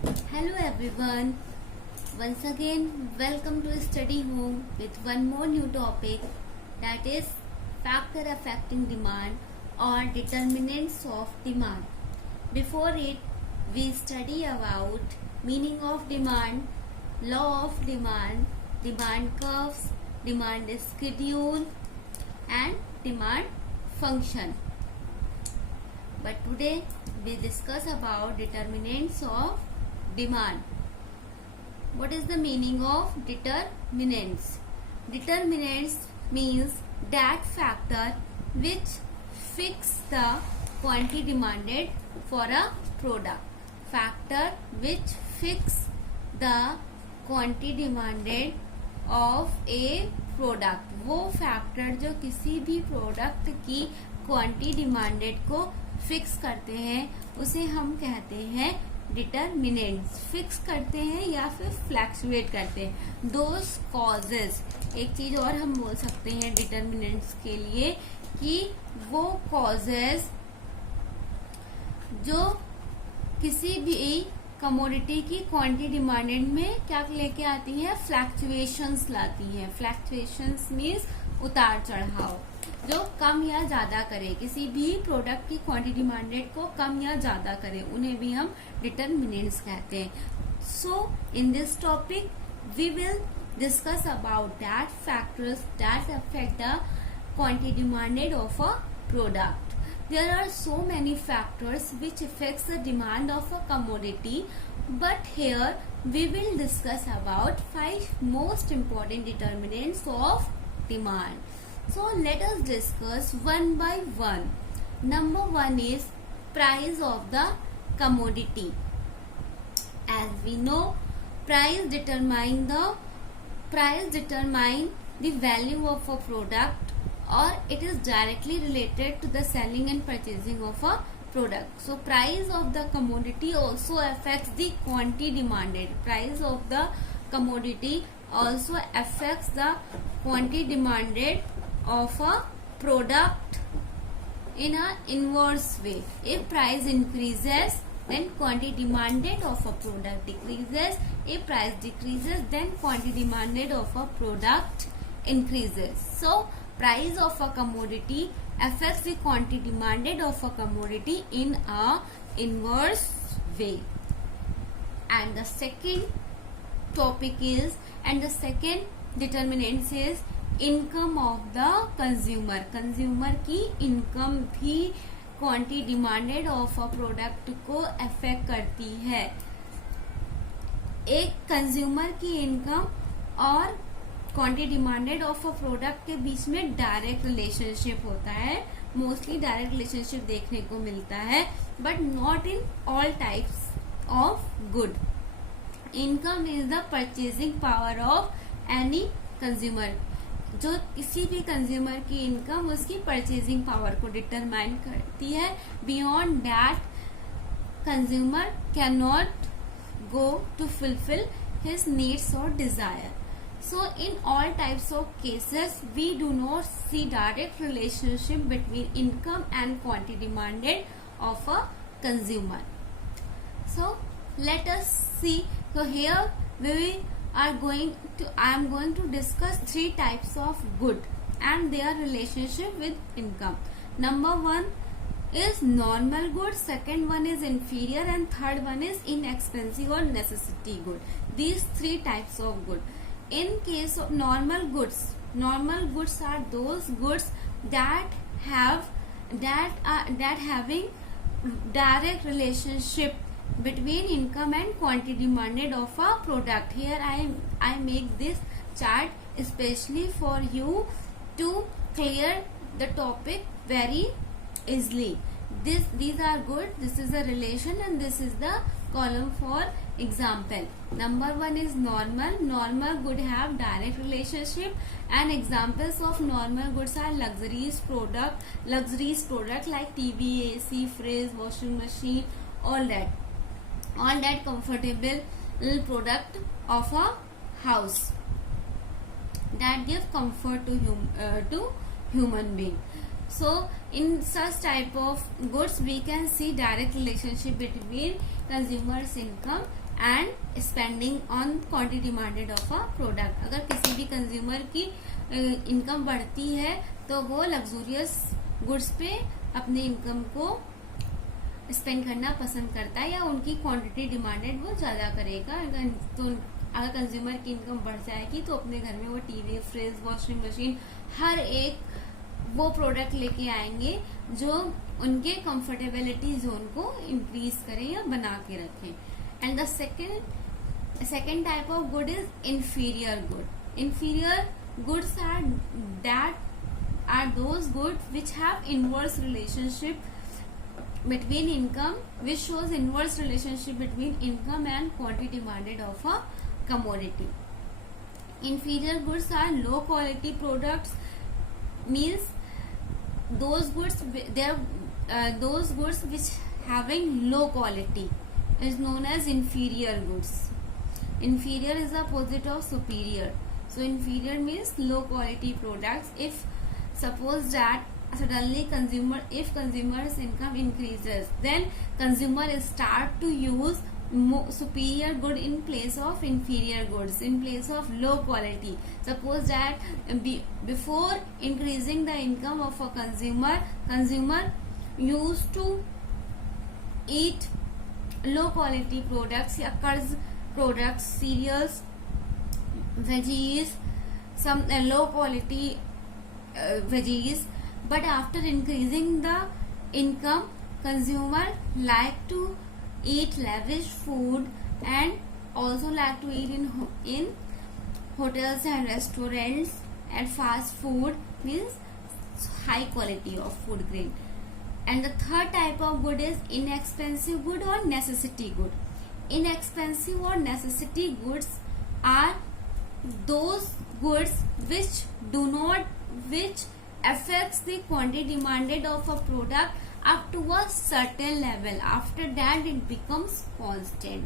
Hello everyone. Once again, welcome to Study Home with one more new topic, that is factor affecting demand or determinants of demand. Before it, we study about meaning of demand, law of demand, demand curves, demand schedule and demand function. But today we discuss about determinants of demand. What is the meaning of determinants? Determinants means that factor which fix the quantity demanded for a product. Factor which fix the quantity demanded of a product, वो factor जो किसी भी product की quantity demanded को fix करते हैं उसे हम कहते हैं डिटरमिनेंट्स. फिक्स करते हैं या फिर फ्लैक्चुएट करते हैं. दोस कॉजेज, एक चीज और हम बोल सकते हैं डिटरमिनेंट्स के लिए कि वो कॉजेज जो किसी भी कमोडिटी की क्वांटिटी डिमांडेड में क्या लेके आती है, फ्लैक्चुएशंस लाती हैं. फ्लैक्चुएशंस मीन्स उतार चढ़ाव, जो कम या ज्यादा करे, किसी भी प्रोडक्ट की क्वांटिटी डिमांडेड को कम या ज्यादा करे, उन्हें भी हम डिटरमिनेंट्स कहते हैं. So in this topic we will discuss about that factors that affect the quantity demanded of a product. There are so many factors which affects the demand of a commodity, but here we will discuss about 5 most important determinants of demand. So let us discuss one by one. Number 1 is price of the commodity. As we know, price determine the value of a product, or it is directly related to the selling and purchasing of a product. So price of the commodity also affects the quantity demanded. Price of the commodity also affects the quantity demanded of a product in an inverse way. If price increases, then quantity demanded of a product decreases. If price decreases, then quantity demanded of a product increases. So price of a commodity affects the quantity demanded of a commodity in a inverse way. And the second determinant is income of the consumer. Consumer की income भी quantity demanded of a product को affect करती है. एक consumer की income और quantity demanded of a product के बीच में डायरेक्ट रिलेशनशिप होता है. मोस्टली डायरेक्ट रिलेशनशिप देखने को मिलता है, but not in all types of good. Income is the purchasing power of any consumer. जो किसी भी कंज्यूमर की इनकम उसकी परचेजिंग पावर को डिटरमाइन करती है. Beyond that consumer can not go to fulfill his needs or desire. So in all types of cases we do not see direct relationship between income and quantity demanded of a consumer. So let us see. So here I am going to discuss 3 types of good and their relationship with income. Number 1 is normal good, second one is inferior, and third one is inexpensive or necessity good. These 3 types of good. In case of normal goods are those goods that having direct relationship between income and quantity demanded of a product. Here I make this chart especially for you to clear the topic very easily. These are good, this is a relation, and this is the column for example. Number 1 is normal good have direct relationship, and examples of normal goods are luxurious product like TV, AC, fridge, washing machine, all that comfortable product of a house that give comfort to human being. So in such type of goods we can see direct relationship between consumers income and spending on quantity demanded of a product. अगर किसी भी consumer की income बढ़ती है तो वो luxurious goods पे अपने इनकम को स्पेंड करना पसंद करता है, या उनकी क्वांटिटी डिमांडेड वो ज्यादा करेगा। अगर कंज्यूमर की इनकम बढ़ जाएगी तो अपने घर में वो टीवी, फ्रिज, वॉशिंग मशीन, हर एक वो प्रोडक्ट लेके आएंगे जो उनके कंफर्टेबिलिटी जोन को इंक्रीज करें या बना के रखें। And the second type of good is inferior good. Inferior goods are those goods which have inverse relationship between income, which shows inverse relationship between income and quantity demanded of a commodity. Inferior goods are low quality products, means those goods which having low quality is known as inferior goods. Inferior is the opposite of superior. So inferior means low quality products. If suppose that suddenly if consumers income increases, then consumer start to use superior good in place of inferior goods, in place of low quality. Suppose that before increasing the income of a consumer used to eat low quality products या कर्ज products, cereals, veggies, some low quality veggies. But after increasing the income, consumer like to eat lavish food and also like to eat in hotels and restaurants, and fast food means high quality of food grain. And the third type of good is inexpensive good or necessity good. Inexpensive or necessity goods are those goods which affects the quantity demanded of a product up to a certain level. After that it becomes constant.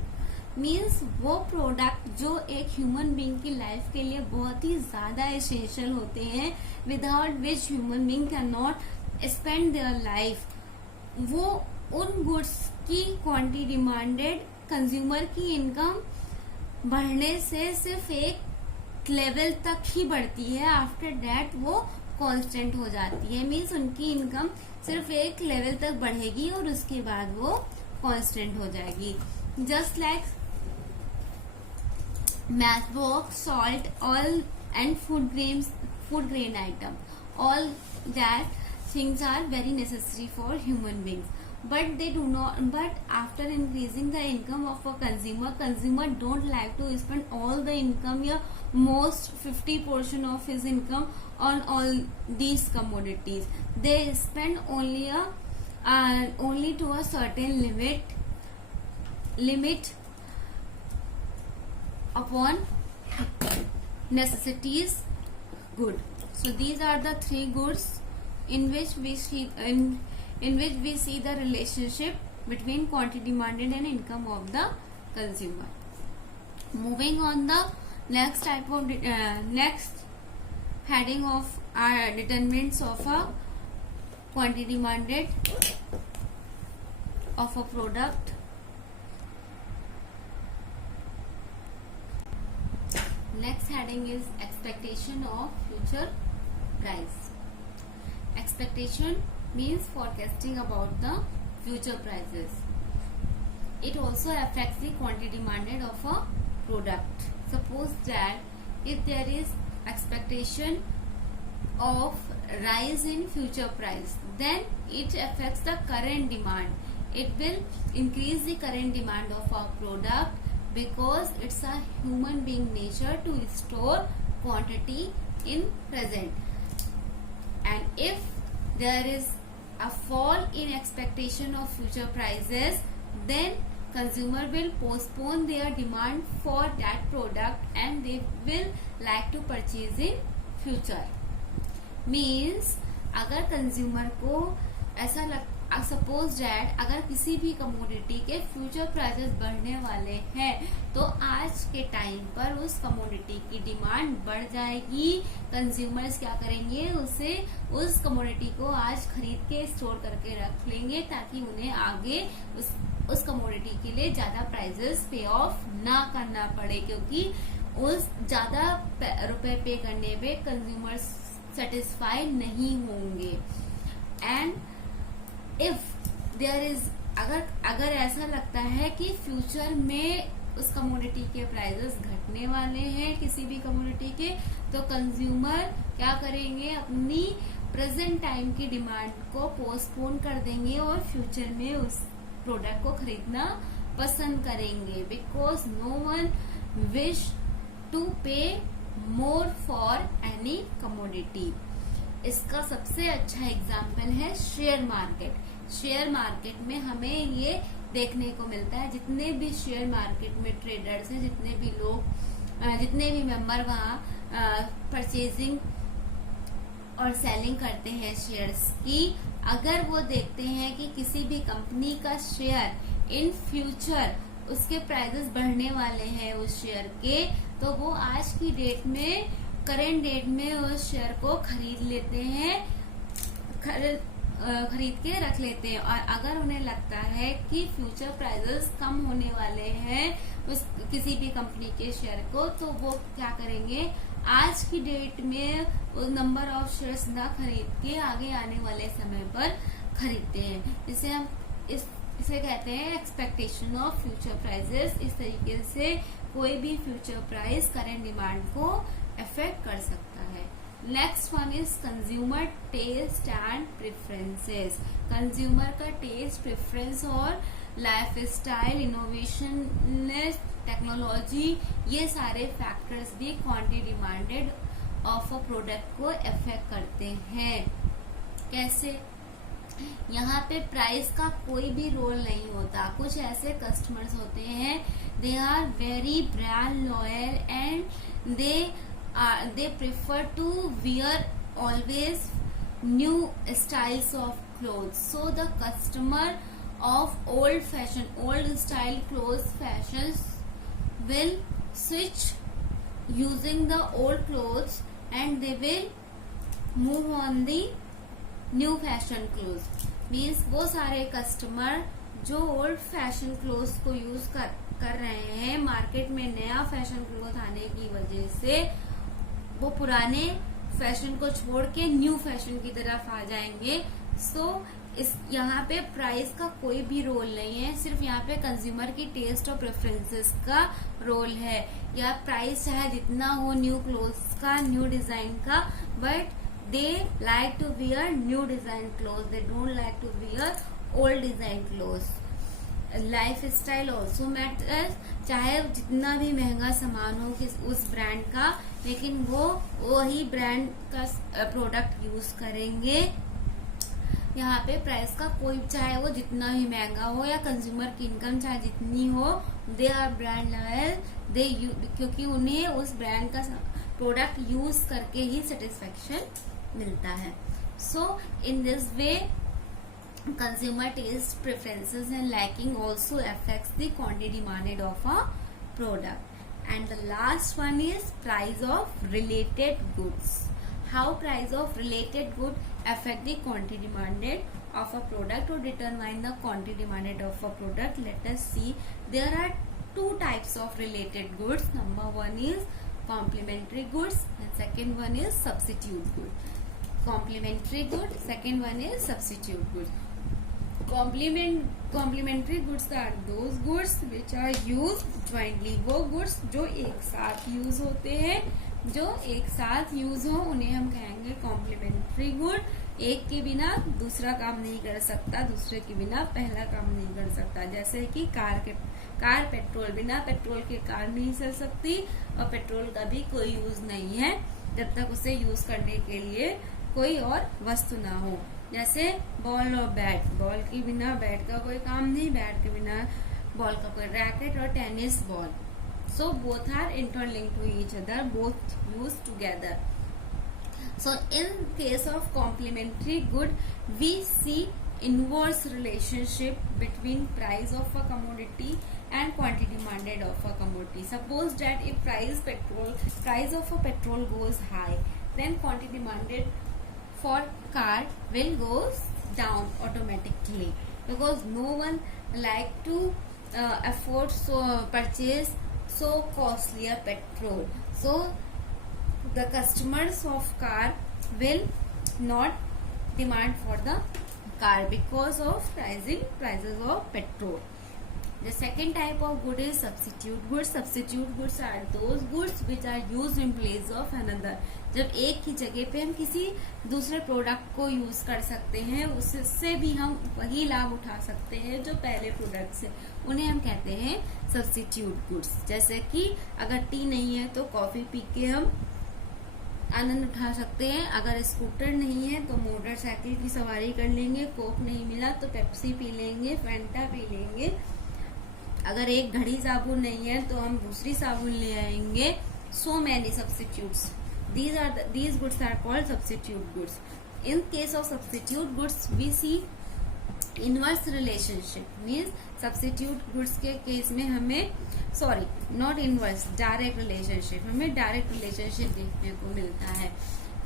Means वो product जो एक human being की life के लिए बहुत ही ज्यादा essential होते हैं, without which human being can not spend their life, वो उन गुड्स की क्वांटिटी डिमांडेड कंज्यूमर की इनकम बढ़ने से सिर्फ एक लेवल तक ही बढ़ती है। आफ्टर दैट वो कांस्टेंट हो जाती है। मीन्स उनकी इनकम सिर्फ एक लेवल तक बढ़ेगी और उसके बाद वो कांस्टेंट हो जाएगी। Just like Matchbox, salt, oil and food grain item, all that things are very necessary for human beings, but they do not, but after increasing the income of a consumer don't like to spend all the income, या most 50% of his income on all these commodities. They spend only to a certain limit upon necessities good. So these are the three goods in which we see the relationship between quantity demanded and income of the consumer. Moving on, the next type of next heading of our determinants of a quantity demanded of a product. Next heading is expectation of future price. Expectation means forecasting about the future prices. It also affects the quantity demanded of a product. Suppose that if there is expectation of rise in future price, then it affects the current demand. It will increase the current demand of our product, because it's a human being nature to store quantity in present. And if there is a fall in expectation of future prices, then consumer will postpone their demand for that product and they will like to purchase in future. Means अगर consumer को ऐसा suppose that अगर किसी भी commodity के future prices बढ़ने वाले हैं, तो आज के टाइम पर उस कमोडिटी की डिमांड बढ़ जाएगी। कंज्यूमर्स क्या करेंगे, उस कमोडिटी को आज खरीद के स्टोर करके रख लेंगे ताकि उन्हें आगे उस कमोडिटी के लिए ज्यादा प्राइजेस पे ऑफ ना करना पड़े, क्योंकि उस ज्यादा रुपए पे करने पे कंज्यूमर सेटिस्फाई नहीं होंगे। एंड इफ देयर इज, अगर ऐसा लगता है कि फ्यूचर में उस कमोडिटी के प्राइसेस घटने वाले हैं किसी भी कमोडिटी के, तो कंज्यूमर क्या करेंगे, अपनी प्रेजेंट टाइम की डिमांड को पोस्टपोन कर देंगे और फ्यूचर में उस प्रोडक्ट को खरीदना पसंद करेंगे, because no one wish to pay more for any commodity. इसका सबसे अच्छा एग्जाम्पल है शेयर मार्केट। शेयर मार्केट में हमें ये देखने को मिलता है, जितने भी शेयर मार्केट में ट्रेडर्स हैं, जितने भी लोग, जितने भी मेंबर वहाँ परचेजिंग और सेलिंग करते हैं शेयर्स की, अगर वो देखते हैं कि किसी भी कंपनी का शेयर इन फ्यूचर उसके प्राइसेस बढ़ने वाले हैं उस शेयर के, तो वो आज की डेट में, करंट डेट में उस शेयर को खरीद लेते हैं, खरीद के रख लेते हैं। और अगर उन्हें लगता है कि फ्यूचर प्राइसेस कम होने वाले हैं उस किसी भी कंपनी के शेयर को, तो वो क्या करेंगे, आज की डेट में वो नंबर ऑफ शेयर्स ना खरीद के आगे आने वाले समय पर खरीदते हैं। जिसे हम इसे कहते हैं एक्सपेक्टेशन ऑफ फ्यूचर प्राइसेस। इस तरीके से कोई भी फ्यूचर प्राइस करंट डिमांड को अफेक्ट कर सकता है। Next one is consumer taste and preferences. Consumer का टेस्ट, प्रेफरेंस और लाइफ स्टाइल, इनोवेशन, टेक्नोलॉजी, ये सारे फैक्टर्स भी quantity demanded of a product को अफेक्ट करते हैं। कैसे? यहाँ पे प्राइस का कोई भी रोल नहीं होता। कुछ ऐसे कस्टमर्स होते हैं, they are very brand loyal and they prefer to wear always new styles of clothes, so the customer of old style clothes fashions will switch using the old clothes and they will move on the new fashion cloth. Means वो सारे customer जो old fashion cloth को use कर रहे हैं, market में नया fashion cloth आने की वजह से वो पुराने फैशन को छोड़ के न्यू फैशन की तरफ आ जाएंगे। सो इस यहाँ पे प्राइस का कोई भी रोल नहीं है, सिर्फ यहाँ पे कंज्यूमर की टेस्ट और प्रेफरेंसेस का रोल है। या प्राइस चाहे जितना हो न्यू क्लोथ्स का, न्यू डिजाइन का, but they like to wear new design clothes, they don't like to wear old design clothes. Life style also matters, चाहे जितना भी महंगा सामान हो उस ब्रांड का, लेकिन वो वही ब्रांड का प्रोडक्ट यूज करेंगे। यहाँ पे प्राइस का कोई, चाहे वो जितना भी महंगा हो या कंज्यूमर की इनकम चाहे जितनी हो, दे आर ब्रांड लॉयल, क्योंकि उन्हें उस ब्रांड का प्रोडक्ट यूज करके ही सेटिस्फेक्शन मिलता है। So in this way consumer taste, preferences and liking also affects the quantity demanded of a product. And the last one is price of related goods. How price of related good affect the quantity demanded of a product or determine the quantity demanded of a product? Let us see. There are two types of related goods. Number one is complementary goods and second one is substitute good. Complementary good, second one is substitute good. Complementary goods are those goods which are used jointly. वो goods जो एक साथ use होते हैं, जो एक साथ use हो उन्हें हम कहेंगे कॉम्प्लीमेंट्री गुड। एक के बिना दूसरा काम नहीं कर सकता, दूसरे के बिना पहला काम नहीं कर सकता। जैसे कि कार पेट्रोल, बिना पेट्रोल के कार नहीं चल सकती और पेट्रोल का भी कोई यूज नहीं है जब तक उसे यूज करने के लिए कोई और वस्तु ना हो। जैसे बॉल और बैट, बॉल के बिना बैट का कोई काम नहीं, बैट के बिना बॉल का कोई रैकेट और tennis ball. So both are interlinked to each other, both use together. So in case of complementary good we see inverse relationship between price of a commodity and quantity demanded of a commodity. Suppose that if price of a petrol goes high, then quantity demanded for car will goes down automatically. because no one like to afford purchase so costlier petrol. So the customers of car will not demand for the car because of rising prices of petrol. The second type of good is substitute goods. Substitute goods are those goods which are used in place of another. जब एक ही जगह पे हम किसी दूसरे product को use कर सकते हैं, उससे भी हम वही लाभ उठा सकते हैं जो पहले प्रोडक्ट से, उन्हें हम कहते हैं सब्स्टिट्यूट गुड्स. जैसे कि अगर टी नहीं है तो कॉफी पी के हम आनंद उठा सकते हैं. अगर स्कूटर नहीं है तो मोटरसाइकिल की सवारी कर लेंगे. कोक नहीं मिला तो पेप्सी पी लेंगे, फैंटा पी लेंगे. अगर एक घड़ी साबुन नहीं है तो हम दूसरी साबुन ले आएंगे. So many substitutes. These goods are called substitute goods. In case of substitute goods, we see inverse relationship. Means substitute goods के केस में हमें not inverse, direct relationship. हमें direct relationship देखने को मिलता है.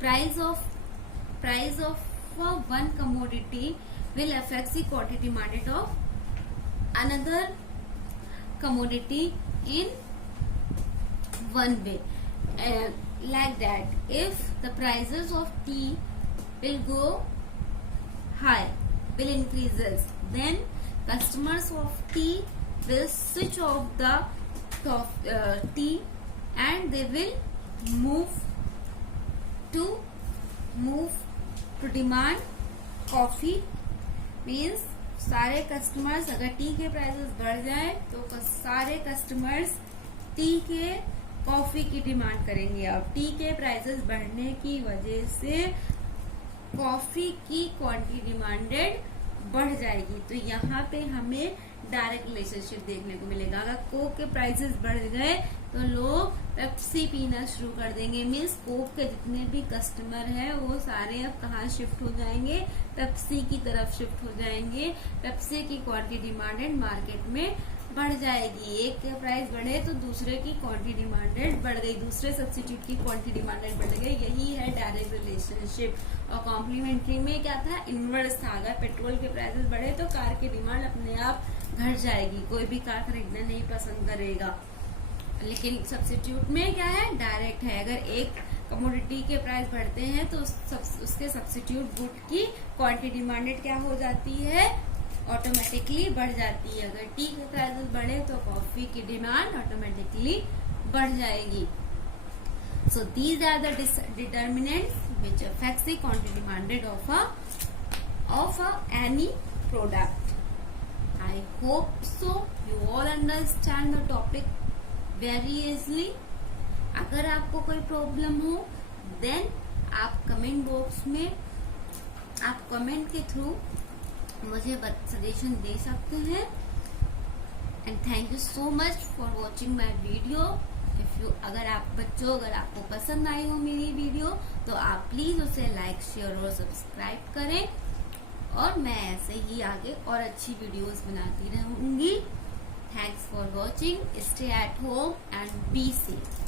Price of one commodity will affect the quantity demanded of another commodity in one way. Like that, if the prices of tea will go high, will increases, then customers of tea will switch off the tea and they will move to demand coffee. Means सारे customers, अगर T के prices बढ़ जाए तो सारे customers T के coffee की demand करेंगे. अब टी के प्राइसेस बढ़ने की वजह से कॉफी की क्वांटिटी डिमांडेड बढ़ जाएगी. तो यहाँ पे हमें डायरेक्ट रिलेशनशिप देखने को मिलेगा. अगर कोक के प्राइसेस बढ़ गए तो लोग पेप्सी पीना शुरू कर देंगे. मीन्स कोक के जितने भी कस्टमर हैं वो सारे अब कहाँ शिफ्ट हो जाएंगे, पेप्सी की तरफ शिफ्ट हो जाएंगे. पेप्सी की क्वांटिटी डिमांडेड मार्केट में बढ़ जाएगी. एक के प्राइस बढ़े तो दूसरे की क्वांटिटी डिमांडेड बढ़ गई, दूसरे सब्स्टिट्यूट की क्वांटिटी डिमांडेड बढ़ गई. यही है डायरेक्ट रिलेशनशिप. और कॉम्प्लीमेंट्री में क्या था, इनवर्स था. अगर पेट्रोल के प्राइसेस बढ़े तो कार की डिमांड अपने आप घट जाएगी, कोई भी कार खरीदना नहीं पसंद करेगा. लेकिन सब्स्टिट्यूट में क्या है, डायरेक्ट है. अगर एक कमोडिटी के प्राइस बढ़ते हैं तो उसके सब्स्टिट्यूट गुड की क्वांटिटी डिमांडेड क्या हो जाती है, ऑटोमेटिकली बढ़ जाती है. अगर टी के प्राइसेस बढ़े तो कॉफी की डिमांड ऑटोमेटिकली बढ़ जाएगी. So these are the determinants which affects the quantity demanded of any product. I hope so you all understand the topic very easily. अगर आपको कोई प्रॉब्लम हो देन आप कमेंट बॉक्स में आप कमेंट के थ्रू मुझे सजेशन दे सकते हैं. And thank you so much for watching my video. अगर आपको पसंद आई हो मेरी वीडियो तो आप प्लीज उसे लाइक, शेयर और सब्सक्राइब करें. और मैं ऐसे ही आगे और अच्छी वीडियोस बनाती रहूंगी. Thanks for watching. Stay at home and be safe.